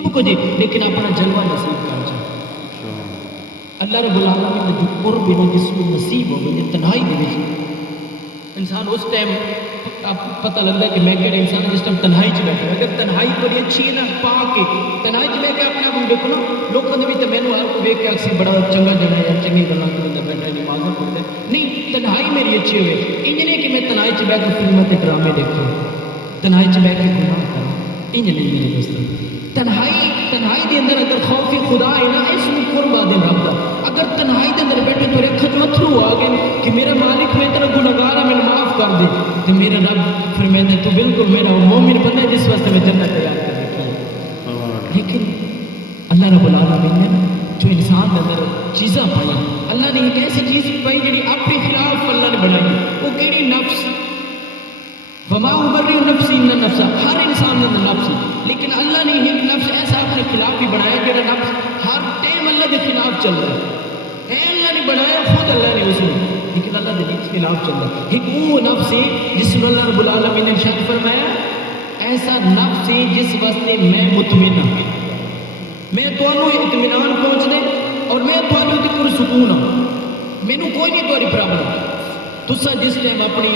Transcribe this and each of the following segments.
سب کو جی لیکن اپنا جلوہ نصیب کر جائے اللہ رب العالمین نے قرب نو جس کو نصیب ہو گئی تنہائی دے وچ انسان اس ٹائم پتہ لگتا ہے کہ میں کہڑے انسان جس ٹائم تنہائی چ بیٹھا اگر تنہائی بڑی اچھی ہے نا پا کے تنہائی چ بیٹھ کے اپنے آپ کو دیکھو نا لوگوں نے بھی تو میں ہر کو دیکھ کے اکثر بڑا چنگا جنا ہے یا چنگی گلاں کرتا بیٹھا ہے نمازاں پڑھتا ہے نہیں تنہائی میری اچھی ہوئے انج نہیں کہ میں تنہائی چ بیٹھ کے فلمیں تے ڈرامے دیکھوں تنہائی چ بیٹھ کے گناہ کروں انج نہیں میرے دوستو تنہائی دے اندر اگر خوف خدا ہے نا اس میں قربا دے رب دا اگر تنہائی دے اندر بیٹھے تو رکھت اتھرو آ گئے کہ میرا مالک میں تیرا گناہگار ہے میں معاف کر دے تو میرا رب پھر میں نے تو بالکل میرا وہ مومن بندہ جس واسطے میں جنت تیار کر رکھی ہے لیکن اللہ رب العالمین نے جو انسان کے اندر چیزاں پائی اللہ نے ایک ایسی چیز پائی جڑی اپنے خلاف اللہ نے بنائی وہ کیڑی نفس وما ابری نفسی ان نفس ہر انسان نے نفس لیکن اللہ نے ایک نفس ایسا اپنے خلاف بھی بنایا جڑا نفس ہر ٹائم اللہ کے خلاف چل رہا ہے اللہ نے بنایا خود اللہ نے اسے لیکن اللہ کے خلاف چل رہا ہے ایک وہ نفس ہے جس کو اللہ رب العالمین نے ارشاد فرمایا ایسا نفس ہے جس واسطے میں مطمئن ہوں میں تمہیں اطمینان پہنچنے اور میں تمہیں پرسکون ہوں مینوں کوئی نہیں تمہاری برابر تسا جس ٹائم اپنی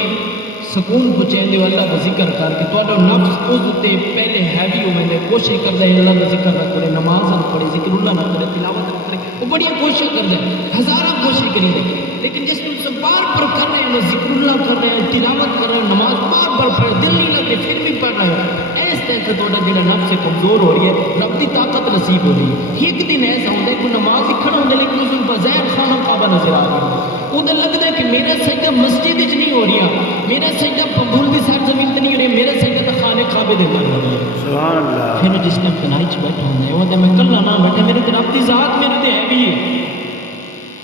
سکون کو چاہتے ہو اللہ کا ذکر کر کے تو نفس اس تے پہلے ہیوی ہو میں کوشش کرتا ہے اللہ کا ذکر نہ کرے نماز نہ پڑھے ذکر اللہ نہ کرے تلاوت نہ کرے وہ بڑی کوشش کر جائے ہزارہ کوشش کریں گے لیکن جس میں سب بار بار کر رہے ہیں ذکر اللہ کر رہے ہیں تلاوت کر رہے ہیں نماز بار بار پڑھ دل نہیں لگے پھر بھی پڑھ رہے ہیں اس طرح سے تھوڑا جڑا نفس سے کمزور ہو رہی ہے رب کی طاقت نصیب ہو رہی ہے ایک دن ایسا ہوتا ہے کوئی نماز ہی کھڑا ہوتا ہے لیکن اس کو بظاہر خانہ کعبہ نظر آ رہا ہے وہ لگتا ہے کہ میرا سجدہ مسجد وچ نہیں ہو رہا میرا سجدہ پمبول کی سر زمین تے نہیں ہو رہا میرا سجدہ تو خانے کعبے دے اندر ہو رہا ہے سبحان اللہ پھر جس ٹائم تنہائی چ بیٹھا ہوں وہ تے میں کلا نہ بیٹھا میرے تے رب دی ذات میرے تے ہے بھی ہے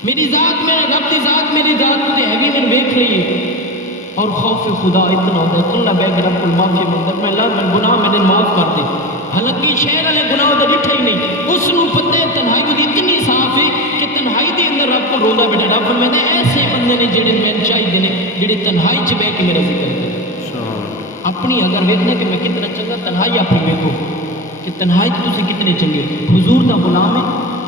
میری ذات میرے رب دی ذات میری ذات تے ہے بھی میں دیکھ رہی ہے اور خوف خدا اتنا ہوتا ہے کلا بیٹھ کے رب المعافی منظر میں اللہ میں گناہ میں نے معاف کر دے حالانکہ شہر والے گناہ تو ڈٹھے ہی نہیں اس کو پتہ ہے تنہائی دی اتنی صاف ہے کہ تنہائی دے اندر رب کو روزہ بیٹھا رب فرماتا ہے ایسے بندے نے جڑے میں چاہیے نے جڑے تنہائی چ بیٹھ کے میرا ذکر کرتے اپنی اگر ویکھنا کہ میں کتنا چنگا تنہائی اپنی ویکھو کہ تنہائی چ تسی کتنے چنگے حضور دا غلام ہے